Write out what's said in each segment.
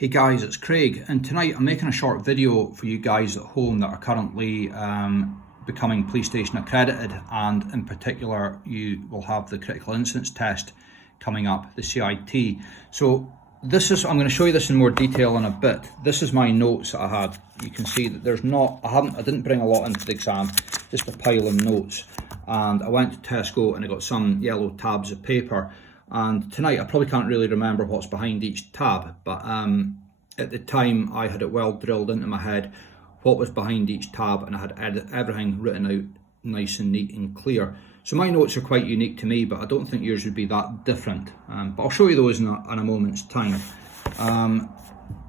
Hey guys, it's Craig, and tonight I'm making a short video for you guys at home that are currently becoming police station accredited, and in particular you will have the critical incidents test coming up, the CIT. So I'm going to show you this in more detail in a bit. This is my notes that I had. You can see that I didn't bring a lot into the exam, just a pile of notes. And I went to Tesco and I got some yellow tabs of paper. And tonight I probably can't really remember what's behind each tab, but at the time I had it well drilled into my head what was behind each tab, and I had everything written out nice and neat and clear. So my notes are quite unique to me, but I don't think yours would be that different. But I'll show you those in a moment's time.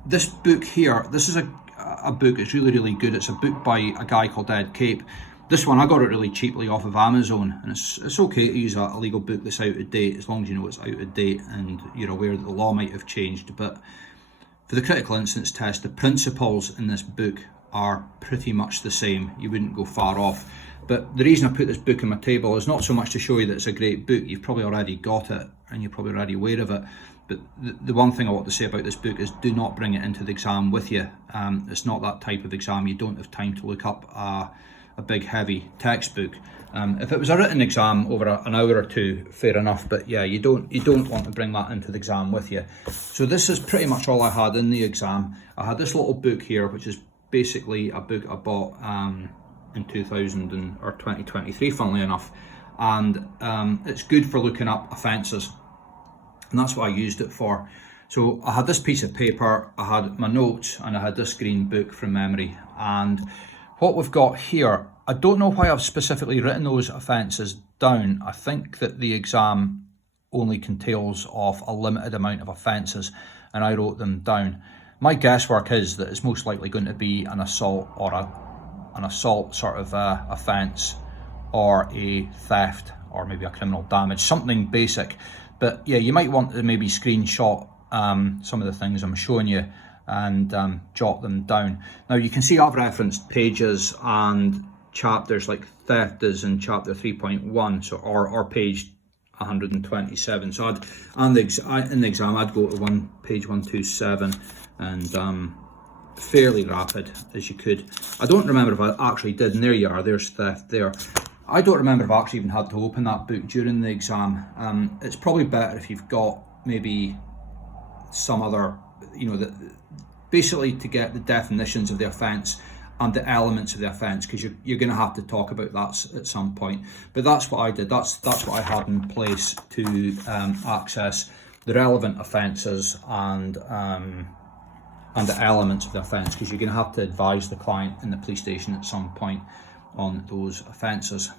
This book here, this is a book that's really good. It's a book by a guy called Ed Cape. This one, I got it really cheaply off of Amazon, and it's okay to use a legal book that's out of date as long as you know it's out of date and you're aware that the law might have changed. But for the critical incidents test, the principles in this book are pretty much the same. You wouldn't go far off. But the reason I put this book on my table is not so much to show you that it's a great book. You've probably already got it and you're probably already aware of it. But the one thing I want to say about this book is do not bring it into the exam with you. It's not that type of exam. You don't have time to look up a big heavy textbook. If it was a written exam over an hour or two, fair enough, but yeah, you don't want to bring that into the exam with you. So this is pretty much all I had in the exam. I had this little book here, which is basically a book I bought in 2023, funnily enough, and it's good for looking up offences, and that's what I used it for. So I had this piece of paper, I had my notes, and I had this green book from memory. And what we've got here, I don't know why I've specifically written those offences down. I think that the exam only contains of a limited amount of offences, and I wrote them down. My guesswork is that it's most likely going to be an assault or an assault sort of offence, or a theft, or maybe a criminal damage, something basic. But yeah, you might want to maybe screenshot some of the things I'm showing you and jot them down. Now you can see I've referenced pages and chapters, like theft is in chapter 3.1, so or page 127. So in the exam I'd go to page 127 and fairly rapid as you could. I don't remember if I actually did, and there you are, there's theft there. I don't remember if I actually even had to open that book during the exam. It's probably better if you've got maybe some other, basically to get the definitions of the offence and the elements of the offence, because you're going to have to talk about that at some point. But that's what I did. That's what I had in place to access the relevant offences and the elements of the offence, because you're going to have to advise the client in the police station at some point on those offences.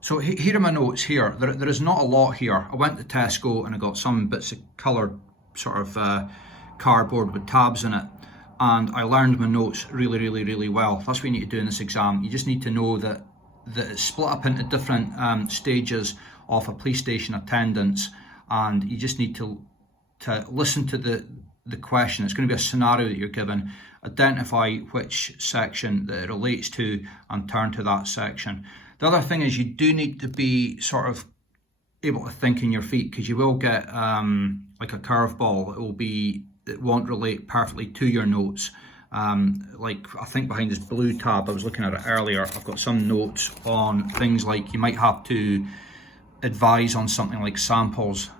So here are my notes here. There is not a lot here. I went to Tesco and I got some bits of coloured sort of cardboard with tabs in it, and I learned my notes really well. That's what you need to do in this exam. You just need to know that it's split up into different stages of a police station attendance, and you just need to listen to the question. It's going to be a scenario that you're given, identify which section that it relates to and turn to that section. The other thing is you do need to be sort of able to think in your feet, because you will get like a curveball. It won't relate perfectly to your notes. Like I think behind this blue tab, I was looking at it earlier, I've got some notes on things like you might have to advise on something like samples.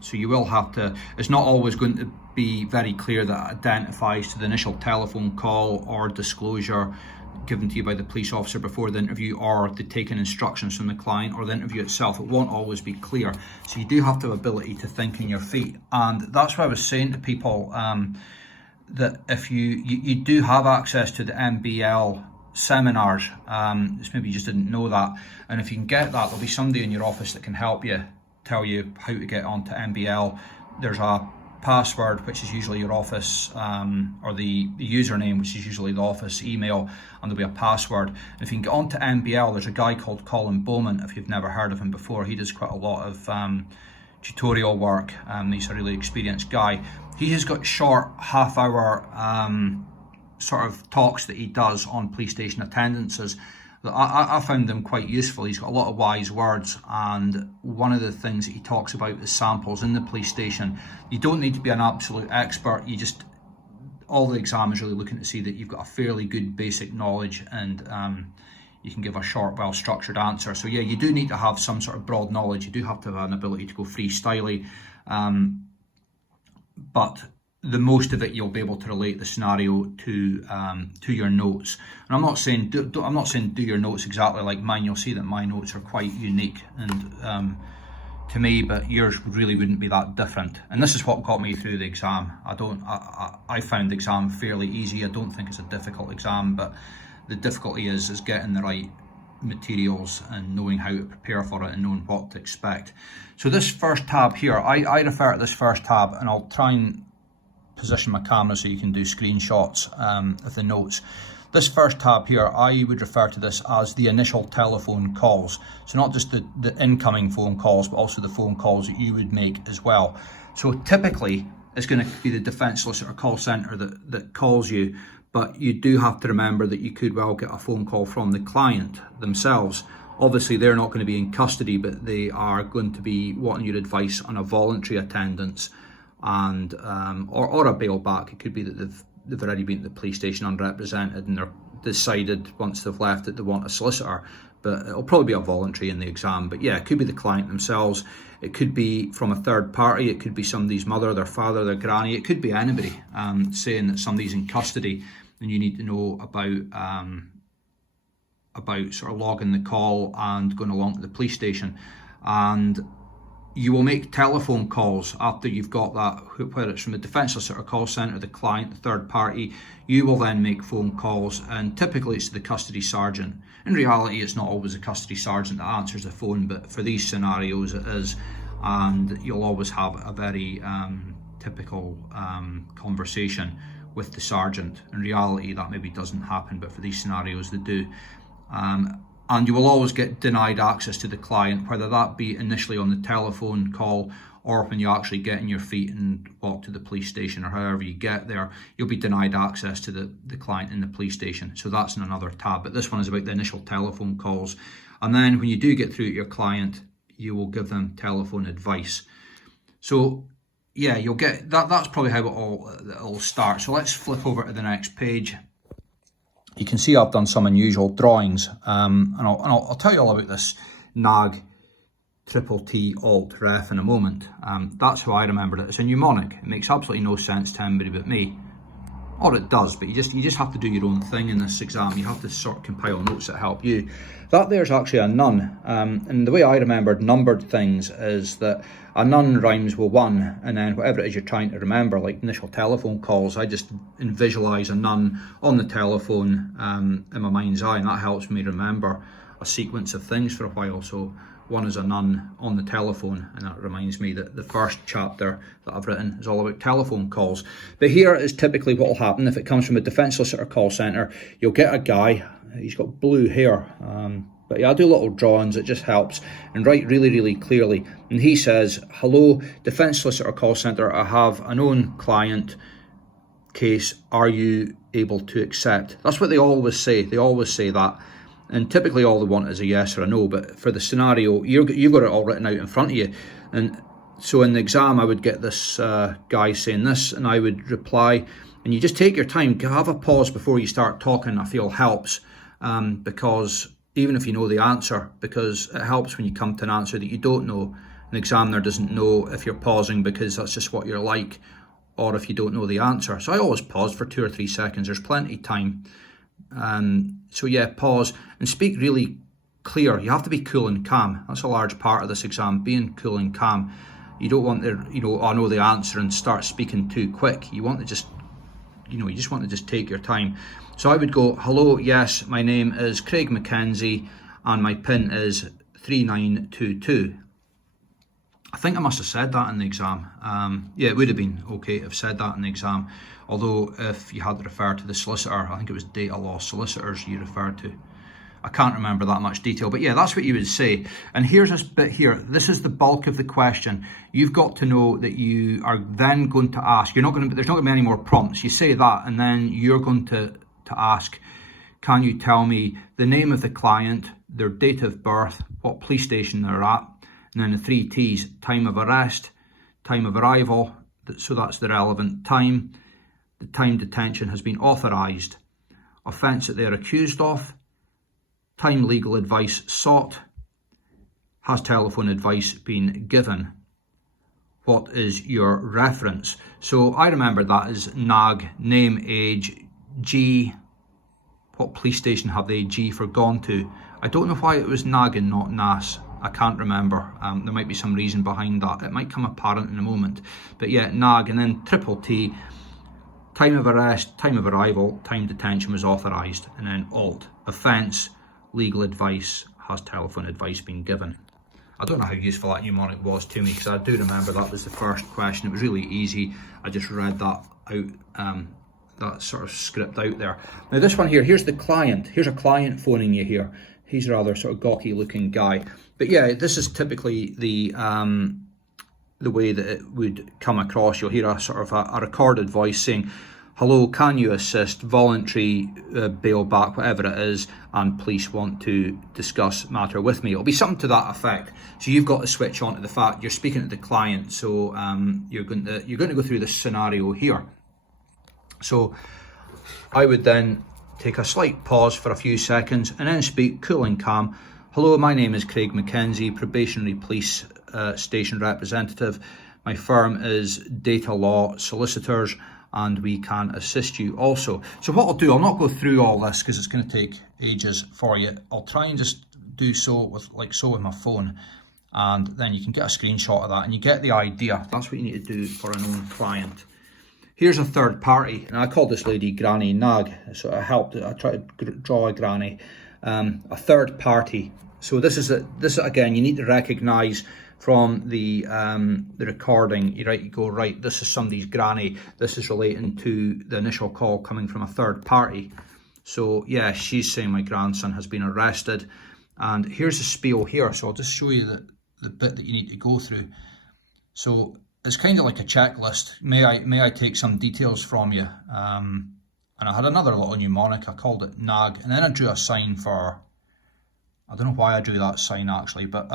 So you will have to, it's not always going to be very clear that it identifies to the initial telephone call or disclosure given to you by the police officer before the interview, or the taken instructions from the client, or the interview itself. It won't always be clear. So you do have to have ability to think in your feet. And that's what I was saying to people, that if you do have access to the MBL seminars, maybe you just didn't know that, and if you can get that, there'll be somebody in your office that can help you, tell you how to get onto MBL. There's a password, which is usually your office, or the username, which is usually the office email, and there'll be a password. And if you can get onto MBL, there's a guy called Colin Bowman, if you've never heard of him before. He does quite a lot of tutorial work. He's a really experienced guy. He has got short half-hour sort of talks that he does on police station attendances, I found them quite useful. He's got a lot of wise words, and one of the things that he talks about is samples in the police station. You don't need to be an absolute expert. All the exam is really looking to see that you've got a fairly good basic knowledge, and you can give a short, well-structured answer. So yeah, you do need to have some sort of broad knowledge. You do have to have an ability to go freestyly, but the most of it you'll be able to relate the scenario to your notes. And I'm not saying do your notes exactly like mine. You'll see that my notes are quite unique and to me, but yours really wouldn't be that different. And this is what got me through the exam. I found the exam fairly easy. I don't think it's a difficult exam, but the difficulty is getting the right materials and knowing how to prepare for it and knowing what to expect. So this first tab here, I refer to this first tab, and I'll try and position my camera so you can do screenshots of the notes. This first tab here, I would refer to this as the initial telephone calls. So not just the incoming phone calls, but also the phone calls that you would make as well. So typically, it's going to be the defence solicitor call centre that calls you, but you do have to remember that you could well get a phone call from the client themselves. Obviously, they're not going to be in custody, but they are going to be wanting your advice on a voluntary attendance and or a bail back. It could be that they've already been at the police station unrepresented and they're decided once they've left that they want a solicitor, but it'll probably be a voluntary in the exam. But yeah, it could be the client themselves, it could be from a third party, it could be somebody's mother, their father, their granny, it could be anybody saying that somebody's in custody and you need to know about sort of logging the call and going along to the police station. And you will make telephone calls after you've got that, whether it's from the defence solicitor call centre, the client, the third party. You will then make phone calls, and typically it's to the custody sergeant. In reality, it's not always a custody sergeant that answers the phone, but for these scenarios it is, and you'll always have a very typical conversation with the sergeant. In reality, that maybe doesn't happen, but for these scenarios they do. And you will always get denied access to the client, whether that be initially on the telephone call or when you actually get in your feet and walk to the police station, or however you get there, you'll be denied access to the client in the police station. So that's in another tab, but this one is about the initial telephone calls. And then when you do get through to your client, you will give them telephone advice. So yeah, you'll get that. That's probably how it all starts. So let's flip over to the next page. You can see I've done some unusual drawings, and I'll tell you all about this NAG TTT Alt Ref in a moment. That's how I remembered it. It's a mnemonic. It makes absolutely no sense to anybody but me, or it does. But you just have to do your own thing in this exam. You have to sort of compile notes that help you. That there's actually a nun, and the way I remembered numbered things is that a nun rhymes with one, and then whatever it is you're trying to remember, like initial telephone calls, I just visualise a nun on the telephone in my mind's eye, and that helps me remember a sequence of things for a while. So one is a nun on the telephone, and that reminds me that the first chapter that I've written is all about telephone calls. But here is typically what will happen if it comes from a defence solicitor call centre. You'll get a guy, he's got blue hair, but yeah, I do little drawings, it just helps, and write really, really clearly. And he says, "Hello, defence solicitor call centre, I have a known client case, are you able to accept?" That's what they always say. They always say that. And typically all they want is a yes or a no, but for the scenario, you've got it all written out in front of you. And so in the exam, I would get this guy saying this, and I would reply, and you just take your time, have a pause before you start talking, I feel helps, because even if you know the answer, because it helps when you come to an answer that you don't know. An examiner doesn't know if you're pausing because that's just what you're like, or if you don't know the answer. So I always pause for 2 or 3 seconds, there's plenty of time. So yeah, pause and speak really clear. You have to be cool and calm. That's a large part of this exam, being cool and calm. You don't want to, I know the answer and start speaking too quick. You want to just, you just want to just take your time. So I would go, "Hello, yes, my name is Craig McKenzie and my PIN is 3922. I think I must have said that in the exam. Yeah, it would have been okay to have said that in the exam. Although if you had to refer to the solicitor, I think it was data law solicitors you referred to. I can't remember that much detail, but yeah, that's what you would say. And here's this bit here. This is the bulk of the question. You've got to know that you are then going to ask. There's not going to be any more prompts. You say that, and then you're going to ask, can you tell me the name of the client, their date of birth, what police station they're at, and then the 3 T's, time of arrest, time of arrival, so that's the relevant time, the time detention has been authorised, offence that they're accused of, time legal advice sought, has telephone advice been given, what is your reference? So I remember that as NAG, name, age, G, what police station have they G for gone to. I don't know why it was NAG and not NAS. I can't remember. There might be some reason behind that. It might come apparent in a moment. But yeah, NAG, and then triple T, time of arrest, time of arrival, time detention was authorised, and then alt, offence, legal advice, has telephone advice been given. I don't know how useful that mnemonic was to me, because I do remember that was the first question. It was really easy. I just read that out, that sort of script out there. Now this one here, here's the client. Here's a client phoning you here. He's a rather sort of gawky looking guy. But yeah, this is typically the way that it would come across. You'll hear a sort of a recorded voice saying, hello, can you assist, voluntary bail back, whatever it is, and police want to discuss matter with me. It'll be something to that effect. So you've got to switch on to the fact you're speaking to the client. So you're going to go through this scenario here. So I would then take a slight pause for a few seconds and then speak cool and calm. Hello, my name is Craig McKenzie, probationary police station representative. My firm is Data Law Solicitors, and we can assist you also. So what I'll do, I'll not go through all this because it's going to take ages for you. I'll try and just do so with my phone, and then you can get a screenshot of that and you get the idea. That's what you need to do for a known client. Here's a third party, and I called this lady Granny Nag, so I tried to draw a granny, a third party. So this is again, you need to recognise from the recording, you go, right, this is somebody's granny, this is relating to the initial call coming from a third party. So yeah, she's saying my grandson has been arrested, and here's the spiel here. So I'll just show you the bit that you need to go through. So it's kind of like a checklist. May I take some details from you? And I had another little mnemonic, I called it NAG, and then I drew a sign for, I don't know why I drew that sign actually, but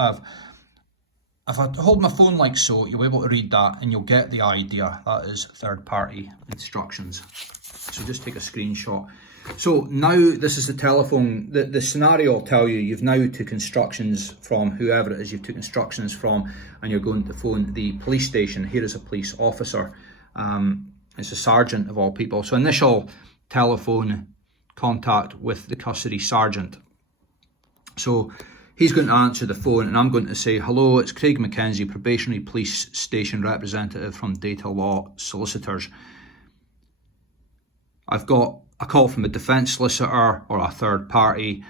if I hold my phone like so, you'll be able to read that and you'll get the idea. That is third party instructions. So just take a screenshot. So now this is the telephone, the scenario will tell you you've now took instructions from whoever it is you've took instructions from, and you're going to phone the police station. Here is a police officer. It's a sergeant of all people. So initial telephone contact with the custody sergeant. So he's going to answer the phone and I'm going to say, hello, it's Craig McKenzie, probationary police station representative from Data Law Solicitors. I've got a call from a defence solicitor or a third party.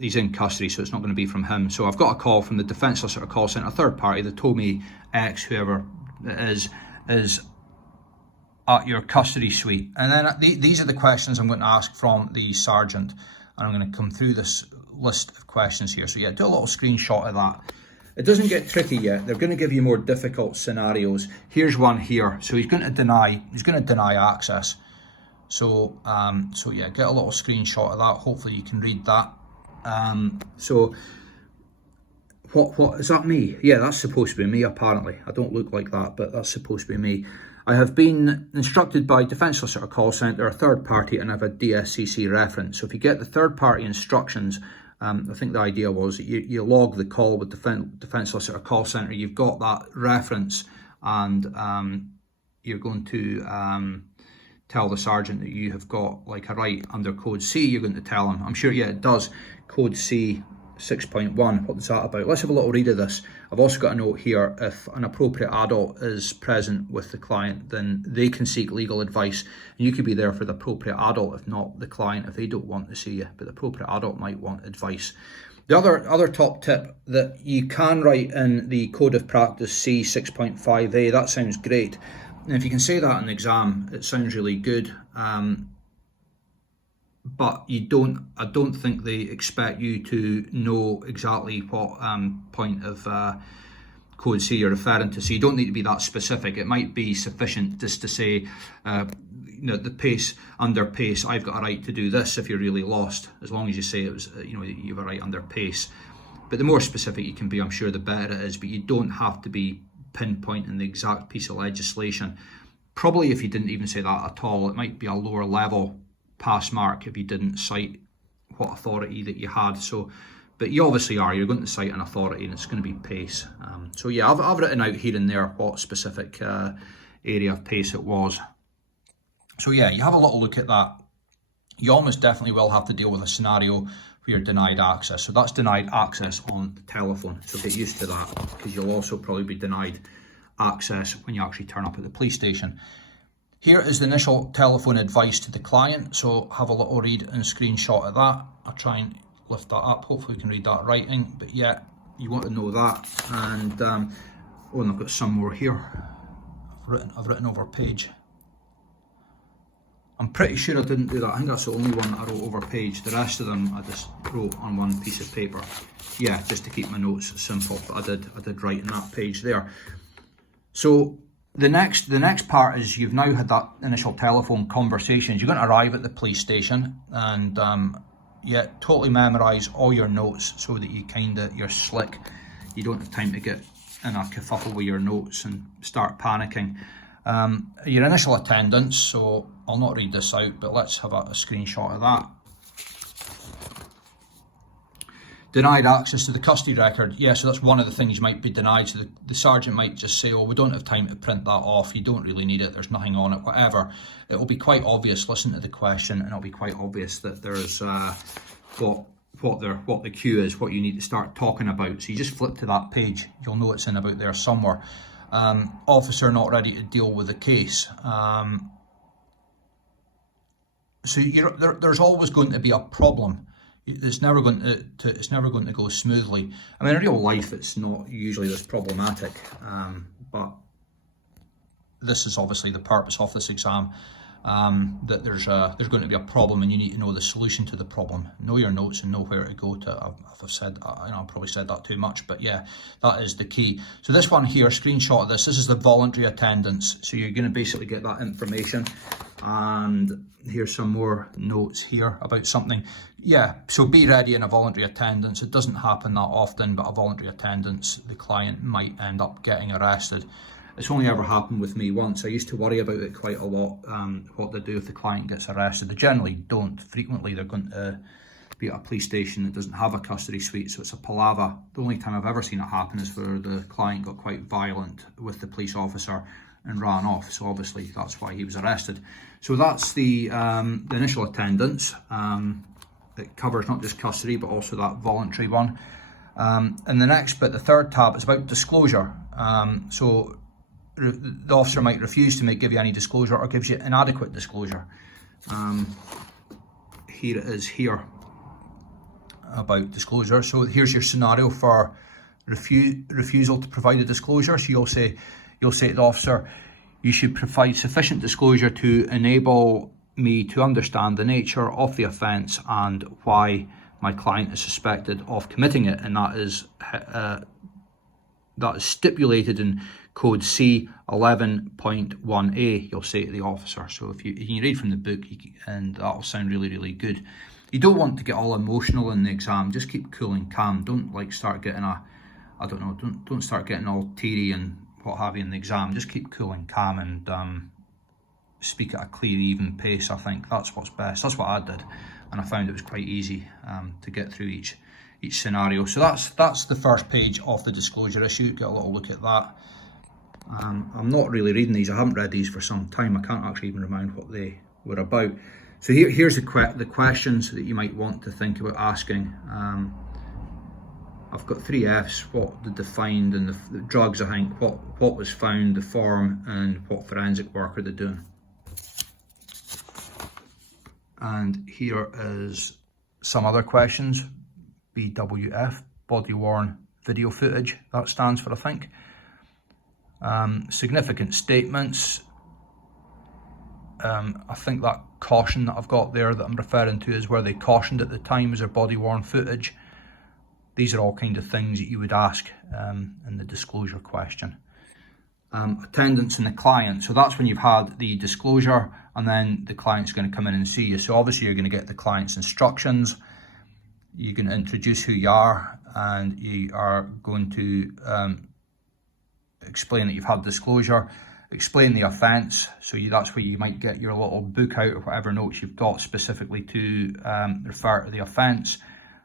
He's in custody, so it's not going to be from him. So I've got a call from the defence solicitor call centre, a third party that told me X, whoever it is at your custody suite. And then these are the questions I'm going to ask from the sergeant. And I'm going to come through this list of questions here. So yeah, do a little screenshot of that. It doesn't get tricky yet. They're going to give you more difficult scenarios. Here's one here. So he's going to deny access. So so yeah, get a little screenshot of that. Hopefully you can read that. So what is that me? Yeah, that's supposed to be me apparently. I don't look like that, but that's supposed to be me. I have been instructed by Defence Solicitor Call Centre, a third party, and I have a DSCC reference. So if you get the third party instructions, I think the idea was that you log the call with Defence Solicitor Call Centre, you've got that reference, and you're going to tell the sergeant that you have got like a right under Code C. You're going to tell him, I'm sure, yeah, it does, Code C 6.1. What is that about? Let's have a little read of this. I've also got a note here. If an appropriate adult is present with the client, then they can seek legal advice. And you could be there for the appropriate adult, if not the client, if they don't want to see you. But the appropriate adult might want advice. The other top tip that you can write in the Code of Practice C 6.5a, that sounds great. And if you can say that in the exam, it sounds really good. But I don't think they expect you to know exactly what point of Code C you're referring to. So you don't need to be that specific. It might be sufficient just to say, the pace, under pace, I've got a right to do this if you're really lost, as long as you say it was, you have a right under pace. But the more specific you can be, I'm sure the better it is, but you don't have to be pinpointing the exact piece of legislation. Probably if you didn't even say that at all, it might be a lower level pass mark if you didn't cite what authority that you had. So, but you obviously are, you're going to cite an authority and it's going to be pace. So yeah, I've written out here and there what specific area of pace it was. So yeah, you have a little look at that. You almost definitely will have to deal with a scenario where you're denied access. So that's denied access on the telephone. So get used to that, because you'll also probably be denied access when you actually turn up at the police station. Here is the initial telephone advice to the client. So have a little read and screenshot of that. I'll try and lift that up. Hopefully we can read that writing. But yeah, you want to know that. And and I've got some more here. I've written over a page. I'm pretty sure I didn't do that. I think that's the only one I wrote over a page. The rest of them I just wrote on one piece of paper. Yeah, just to keep my notes simple. But I did write in that page there. So the next part is you've now had that initial telephone conversations. You're going to arrive at the police station and totally memorise all your notes so that you're slick. You don't have time to get in a kerfuffle with your notes and start panicking. Your initial attendance, so I'll not read this out, but let's have a screenshot of that. Denied access to the custody record. Yeah, so that's one of the things you might be denied. So the sergeant might just say, oh, we don't have time to print that off. You don't really need it. There's nothing on it, whatever. It will be quite obvious. Listen to the question and it'll be quite obvious that there's what the cue is, what you need to start talking about. So you just flip to that page. You'll know it's in about there somewhere. Officer not ready to deal with the case. So there's always going to be a problem. It's never going to go smoothly. I mean, in real life, it's not usually this problematic, but this is obviously the purpose of this exam. That there's going to be a problem, and you need to know the solution to the problem. Know your notes and know where to go to. I've said, I've probably said that too much, but yeah, that is the key. So this one here, screenshot of this. This is the voluntary attendance. So you're going to basically get that information, and here's some more notes here about something. Yeah, so be ready in a voluntary attendance. It doesn't happen that often, but a voluntary attendance, the client might end up getting arrested. It's only ever happened with me once. I used to worry about it quite a lot, what they do if the client gets arrested. They generally don't. Frequently they're going to be at a police station that doesn't have a custody suite, so it's a palaver. The only time I've ever seen it happen is where the client got quite violent with the police officer and ran off. So obviously that's why he was arrested. So that's the initial attendance. It covers not just custody, but also that voluntary one. And the next bit, the third tab, is about disclosure. So the officer might refuse to give you any disclosure or gives you inadequate disclosure. Here it is here about disclosure. So here's your scenario for refusal to provide a disclosure. So you'll say to the officer, you should provide sufficient disclosure to enable me to understand the nature of the offence and why my client is suspected of committing it, and that is stipulated in Code C 11.1a. You'll say to the officer. So if you read from the book, and that'll sound really, really good. You don't want to get all emotional in the exam. Just keep cool and calm. Don't start getting don't start getting all teary and what have you in the exam. Just keep cool and calm and speak at a clear, even pace. I think that's what's best. That's what I did, and I found it was quite easy to get through each scenario. So that's the first page of the disclosure issue. Get a little look at that. I'm not really reading these. I haven't read these for some time. I can't actually even remember what they were about. So here's the questions that you might want to think about asking. I've got 3 Fs, what the defined, and the drugs, I think, what was found, the form, and what forensic work are they doing. And here is some other questions. BWF, body worn video footage, that stands for, I think. Significant statements. I think that caution that I've got there that I'm referring to is where they cautioned at the time, is their body worn footage. – These are all kind of things that you would ask in the disclosure question. attendance and the client. So that's when you've had the disclosure, and then the client's going to come in and see you. So obviously you're going to get the client's instructions, you're going to introduce who you are, and you are going to explain that you've had disclosure, explain the offence. So that's where you might get your little book out or whatever notes you've got specifically to refer to the offence,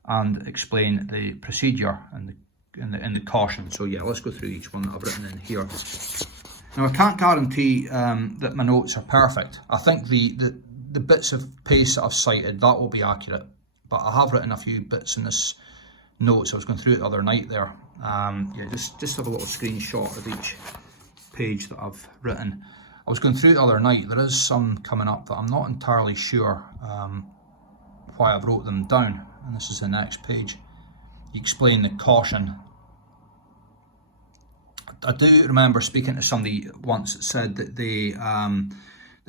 and explain the procedure and the caution. So yeah, let's go through each one that I've written in here. Now I can't guarantee that my notes are perfect. I think the bits of paste that I've cited, that will be accurate, but I have written a few bits in this notes. I was going through it the other night there. Yeah, just have a little screenshot of each page that I've written. I was going through it the other night. There is some coming up that I'm not entirely sure why I've wrote them down, and this is the next page. You explain the caution. I do remember speaking to somebody once that said that they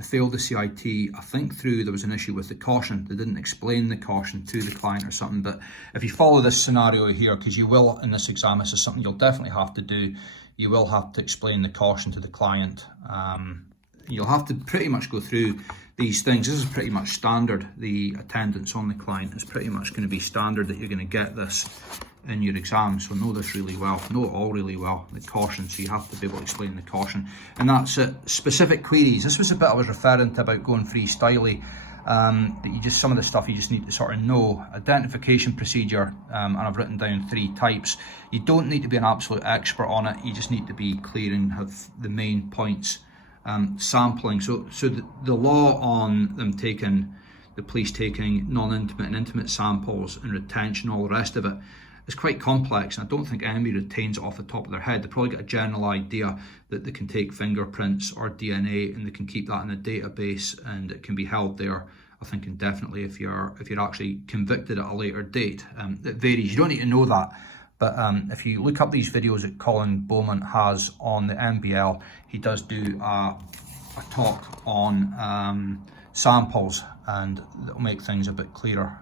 failed the CIT, I think there was an issue with the caution. They didn't explain the caution to the client or something. But if you follow this scenario here, because you will in this exam, this is something you'll definitely have to do. You will have to explain the caution to the client. You'll have to pretty much go through these things. This is pretty much standard. The attendance on the client is pretty much going to be standard, that you're going to get this in your exam. So know this really well, know it all really well, the caution. So you have to be able to explain the caution. And that's it. Specific queries. This was a bit I was referring to about going freestyly. That you just, some of the stuff you just need to sort of know. Identification procedure, and I've written down 3 types. You don't need to be an absolute expert on it. You just need to be clear and have the main points. Sampling. So the law on them taking, the police taking non-intimate and intimate samples and retention, all the rest of it, is quite complex, and I don't think anybody retains it off the top of their head. They probably get a general idea that they can take fingerprints or DNA and they can keep that in a database, and it can be held there, I think, indefinitely if you're actually convicted at a later date. It varies. You don't need to know that. But if you look up these videos that Colin Bowman has on the MBL, he does do a talk on samples, and that'll make things a bit clearer.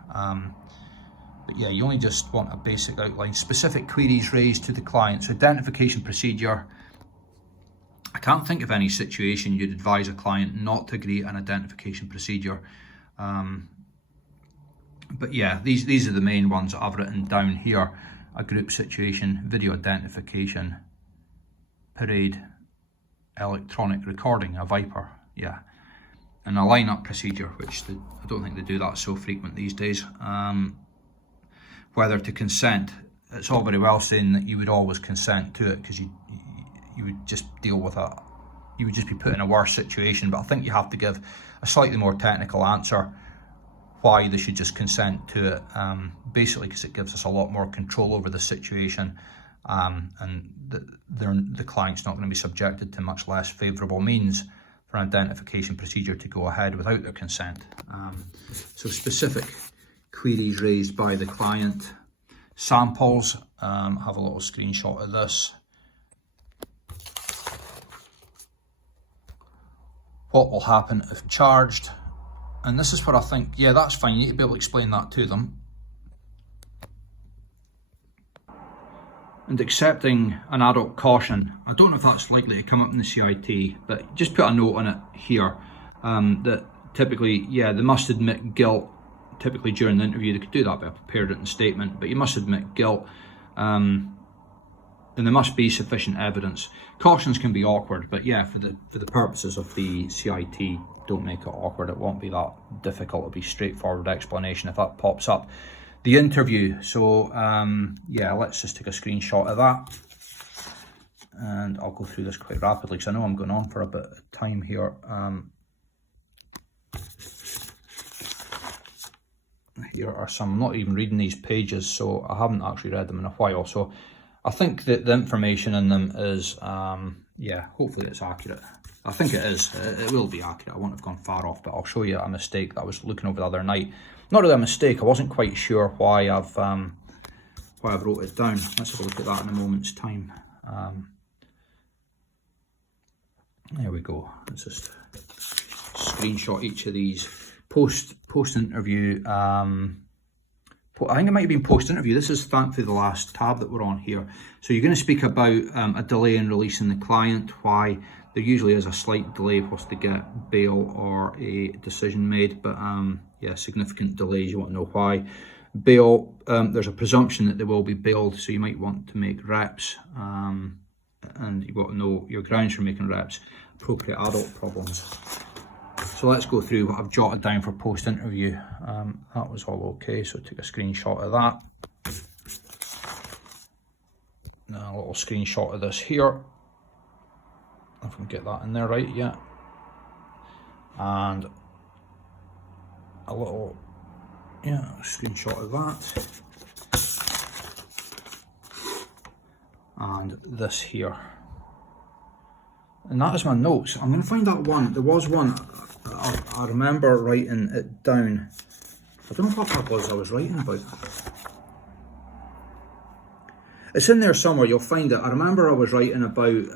But yeah, you only just want a basic outline. Specific queries raised to the client. So identification procedure. I can't think of any situation you'd advise a client not to agree an identification procedure. But yeah, these are the main ones that I've written down here. A group situation, video identification, parade, electronic recording, a Viper, yeah. And a lineup procedure, which I don't think they do that so frequent these days. Whether to consent. It's all very well saying that you would always consent to it, because you would just deal with you would just be put in a worse situation. But I think you have to give a slightly more technical answer why they should just consent to it, basically because it gives us a lot more control over the situation, and the client's not going to be subjected to much less favourable means for an identification procedure to go ahead without their consent. So specific queries raised by the client. Samples, have a little screenshot of this. What will happen if charged? And this is where I think, yeah, that's fine. You need to be able to explain that to them. And accepting an adult caution. I don't know if that's likely to come up in the CIT, but just put a note on it here, that typically, yeah, they must admit guilt. Typically during the interview, they could do that by a prepared written statement, but you must admit guilt, and there must be sufficient evidence. Cautions can be awkward, but yeah, for the purposes of the CIT, don't make it awkward. It won't be that difficult. It'll be straightforward explanation if that pops up. The interview. So yeah, let's just take a screenshot of that, and I'll go through this quite rapidly because I know I'm going on for a bit of time here. Here are some. I'm not even reading these pages, so I haven't actually read them in a while. So I think that the information in them is, yeah, hopefully it's accurate. I think it is. It will be accurate. I won't have gone far off, but I'll show you a mistake that I was looking over the other night. Not really a mistake. I wasn't quite sure why I've wrote it down. Let's have a look at that in a moment's time. There we go. Let's just screenshot each of these. Post interview I think it might have been post-interview. This is thankfully the last tab that we're on here. So you're going to speak about a delay in releasing the client, why there usually is a slight delay whilst they get bail or a decision made, but yeah, significant delays, you want to know why. Bail, there's a presumption that they will be bailed, so you might want to make reps, and you want to know your grounds for making reps. Appropriate adult problems. So let's go through what I've jotted down for post-interview. That was all okay, so take a screenshot of that. Now a little screenshot of this here. If we can get that in there right, yeah. And a little, yeah, screenshot of that. And this here. And that is my notes. I'm going to find that one. There was one, I remember writing it down. I don't know what that was I was writing about. It's in there somewhere, you'll find it. I remember I was writing about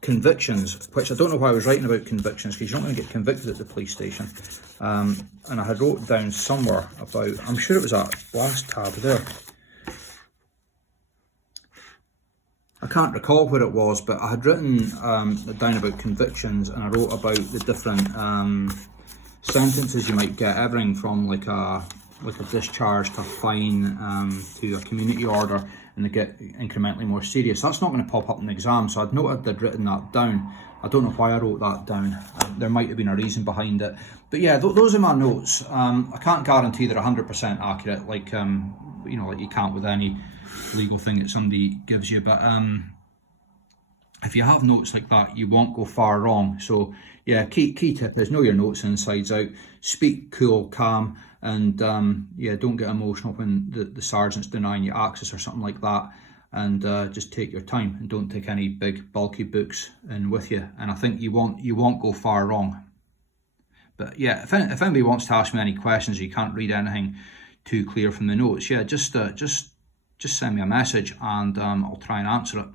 convictions, which I don't know why I was writing about convictions, because you're not going to get convicted at the police station. And I had wrote down somewhere about, I'm sure it was that last tab there. I can't recall where it was, but I had written down about convictions, and I wrote about the different sentences you might get, everything from like a discharge to a fine to a community order, and they get incrementally more serious. That's not going to pop up in the exam, so I'd noted I'd written that down. I don't know why I wrote that down. There might have been a reason behind it, but yeah, those are my notes. I can't guarantee they're 100% accurate, like you know, like you can't with any legal thing that somebody gives you, but if you have notes like that, you won't go far wrong. So yeah, key tip is know your notes insides out, speak cool, calm, and yeah, don't get emotional when the sergeant's denying you access or something like that, and just take your time and don't take any big bulky books in with you, and I think you won't go far wrong. But yeah, if anybody wants to ask me any questions, you can't read anything too clear from the notes, yeah, just send me a message, and I'll try and answer it.